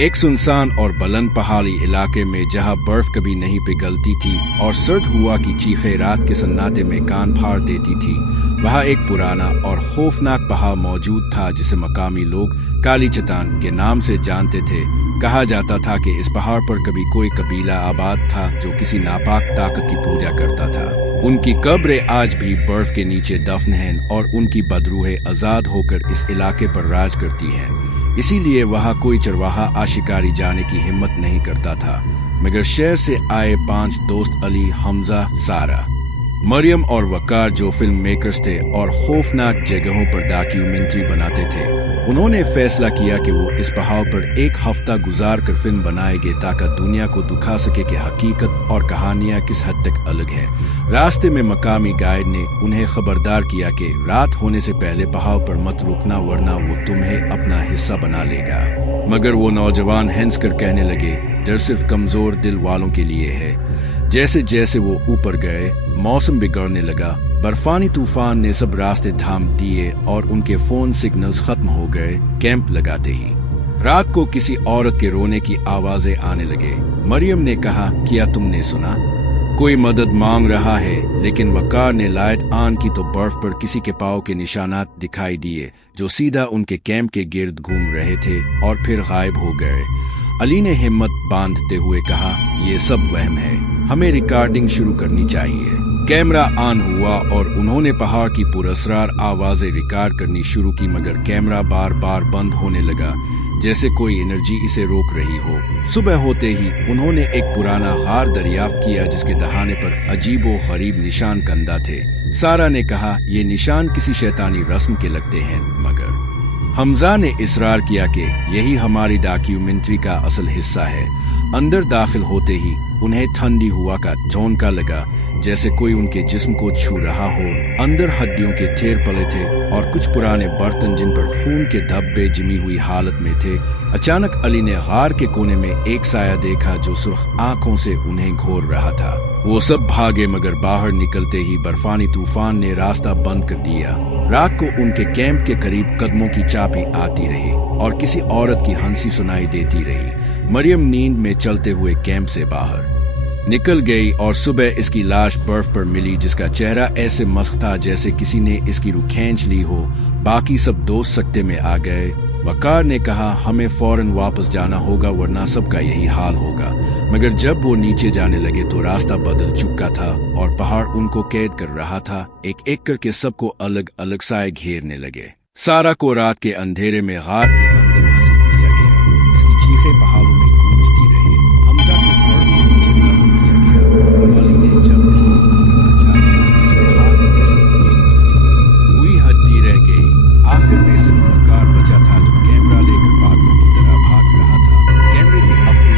एक सुनसान और बुलंद पहाड़ी इलाके में जहां बर्फ कभी नहीं पिघलती थी और सर्द हुआ की चीखें रात के सन्नाटे में कान फाड़ देती थी, वहां एक पुराना और खौफनाक पहाड़ मौजूद था जिसे मकामी लोग काली चट्टान के नाम से जानते थे। कहा जाता था कि इस पहाड़ पर कभी कोई कबीला आबाद था जो किसी नापाक ताकत की पूजा करता था। उनकी कब्रें आज भी बर्फ के नीचे दफन हैं और उनकी बदरूहें आजाद होकर इस इलाके पर राज करती हैं। इसीलिए वहां कोई चरवाहा आशिकारी जाने की हिम्मत नहीं करता था, मगर शहर से आए 5 दोस्त अली, हमजा, सारा, मरियम और वकार जो फिल्म मेकर्स थे और खौफनाक जगहों पर डॉक्यूमेंट्री बनाते थे, उन्होंने फैसला किया कि वो इस पहाड़ पर एक हफ्ता गुजार कर फिल्म बनाएंगे ताकि दुनिया को दिखा सके कि हकीकत और कहानियां किस हद तक अलग है। रास्ते में मकामी गाइड ने उन्हें खबरदार किया कि रात होने से पहले पहाड़ पर मत रुकना वरना वो तुम्हें अपना हिस्सा बना लेगा। मगर वो नौजवान हंस कर कहने लगे, डर सिर्फ कमजोर दिल वालों के लिए है। जैसे जैसे वो ऊपर गए मौसम बिगड़ने लगा। बर्फानी तूफान ने सब रास्ते थाम दिए और उनके फोन सिग्नल्स खत्म हो गए। कैंप लगाते ही रात को किसी औरत के रोने की आवाजें आने लगे। मरियम ने कहा, क्या तुमने सुना? कोई मदद मांग रहा है। लेकिन वकार ने लाइट ऑन की तो बर्फ पर किसी के पाँव के निशानात दिखाई दिए जो सीधा उनके कैंप के गिर्द घूम रहे थे और फिर गायब हो गए। अली ने हिम्मत बांधते हुए कहा, ये सब वहम है, हमें रिकॉर्डिंग शुरू करनी चाहिए। कैमरा ऑन हुआ और उन्होंने पहाड़ की पुरस्कार आवाजें रिकॉर्ड करनी शुरू की, मगर कैमरा बार बार बंद होने लगा जैसे कोई एनर्जी इसे रोक रही हो। सुबह होते ही उन्होंने एक पुराना गार दरियाफ्त किया जिसके दहाने पर अजीबो गरीब निशान कंधा थे। सारा ने कहा, ये निशान किसी शैतानी रस्म के लगते हैं, मगर हमजा ने इसरार किया कि यही हमारी डॉक्यूमेंट्री का असल हिस्सा है। अंदर दाखिल होते ही उन्हें ठंडी हवा का झोंका लगा जैसे कोई उनके जिस्म को छू रहा हो। अंदर हड्डियों के ढेर पड़े थे और कुछ पुराने बर्तन जिन पर खून के धब्बे जमी हुई हालत में थे। अचानक अली ने गार के कोने में एक साया देखा जो सुर्ख आंखों से उन्हें घोर रहा था। वो सब भागे, मगर बाहर निकलते ही बर्फानी तूफान ने रास्ता बंद कर दिया। रात को उनके कैंप के करीब कदमों की चापी आती रही और किसी औरत की हंसी सुनाई देती रही। मरियम नींद में चलते हुए कैंप से बाहर निकल गई और सुबह इसकी लाश बर्फ पर मिली जिसका चेहरा ऐसे मस्त था जैसे किसी ने इसकी रूह खींच ली हो। बाकी सब दोस्त सकते में आ गए। वकार ने कहा, हमें फौरन वापस जाना होगा वरना सबका यही हाल होगा। मगर जब वो नीचे जाने लगे तो रास्ता बदल चुका था और पहाड़ उनको कैद कर रहा था। एक एक करके सबको अलग अलग साए घेरने लगे। सारा को रात के अंधेरे में गार के अंदर घसीट लिया गया। इसकी चीखें पहाड़ों में गूंजती रही। हमजा को बर्फ के नीचे दफन किया गया। अली ने जब इसकी मदद करना चाही तो इसके हाथ में सिर्फ एक हुई हड्डी रह गई। आखिर में सिर्फ वकार बचा था जो कैमरा लेकर पागलों की तरह भाग रहा था। कैमरे की अफरी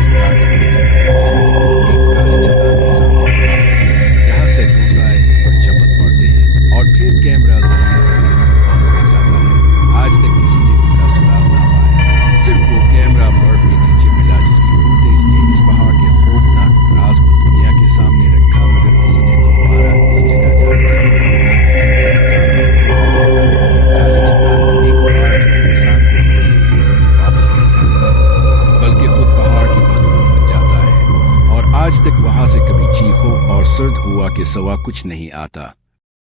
एक काली चट्टान के सामने खड़ा है जहां सैकड़ों साए इस पर झपट पड़ते हैं और फिर कैमरा जमीन पर गिरकर बंद हो जाता है। आज तक किसी ने उनका सुराग ना पाया। सिर्फ वो कैमरा बर्फ के नीचे मिला जिसकी फुटेज ने इस पहाड़ के खौफनाक राज को दुनिया के सामने रखा। मगर किसी ने दोबारा इस जगह जाकर बल्कि खुद पहाड़ की बदबू बन जाता है और आज तक वहां से कभी चीखों और सर्द हुआ के सवा कुछ नहीं आता।